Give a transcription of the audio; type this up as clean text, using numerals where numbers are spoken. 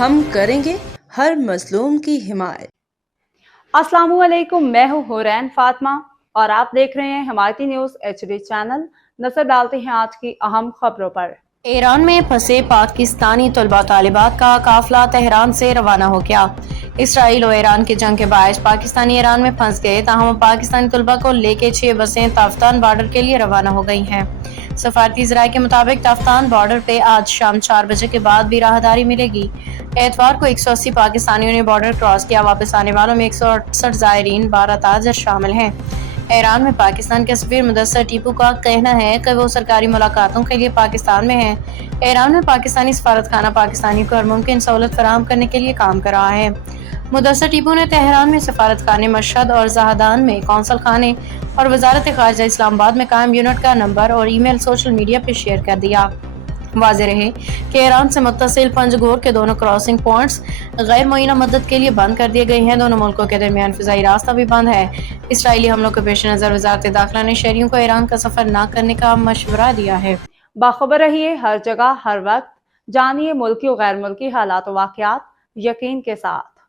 ہم کریں گے ہر مظلوم کی حمایت۔ السلام علیکم، میں ہوں حورین فاطمہ اور آپ دیکھ رہے ہیں حمایتی نیوز HD چینل۔ نظر ڈالتے ہیں آج کی اہم خبروں پر۔ ایران میں پھنسے پاکستانی طلباء طالبات کا قافلہ تہران سے روانہ ہو گیا۔ اسرائیل و ایران کی جنگ کے باعث پاکستانی ایران میں پھنس گئے، تاہم پاکستانی طلباء کو لے کے 6 بسیں تافتان بارڈر کے لیے روانہ ہو گئی ہیں۔ سفارتی ذرائع کے مطابق تافتان بارڈر پہ آج شام 4 بجے کے بعد بھی راہداری ملے گی۔ اتوار کو 180 پاکستانیوں نے بارڈر کراس کیا۔ واپس آنے والوں میں 168 زائرین 12 تاجر شامل ہیں۔ ایران میں پاکستان کے سفیر مدثر ٹیپو کا کہنا ہے کہ وہ سرکاری ملاقاتوں کے لیے پاکستان میں ہیں۔ ایران میں پاکستانی سفارتخانہ پاکستانیوں کو ہر ممکن سہولت فراہم کرنے کے لیے کام کر رہا ہے۔ مدثر ٹیپو نے تہران میں سفارت خانے، مشہد اور زاہدان میں قونصل خانے اور وزارت خارجہ اسلام آباد میں قائم یونٹ کا نمبر اور ای میل سوشل میڈیا پہ شیئر کر دیا۔ واضح رہے کہ ایران سے متصل پنجگور کے دونوں کراسنگ پوائنٹس غیر معینہ مدت کے لیے بند کر دیے گئے ہیں۔ دونوں ملکوں کے درمیان فضائی راستہ بھی بند ہے۔ اسرائیلی حملوں کے پیش نظر وزارت داخلہ نے شہریوں کو ایران کا سفر نہ کرنے کا مشورہ دیا ہے۔ باخبر رہیے ہر جگہ ہر وقت، جانیے ملکی و غیر ملکی حالات و واقعات یقین کے ساتھ۔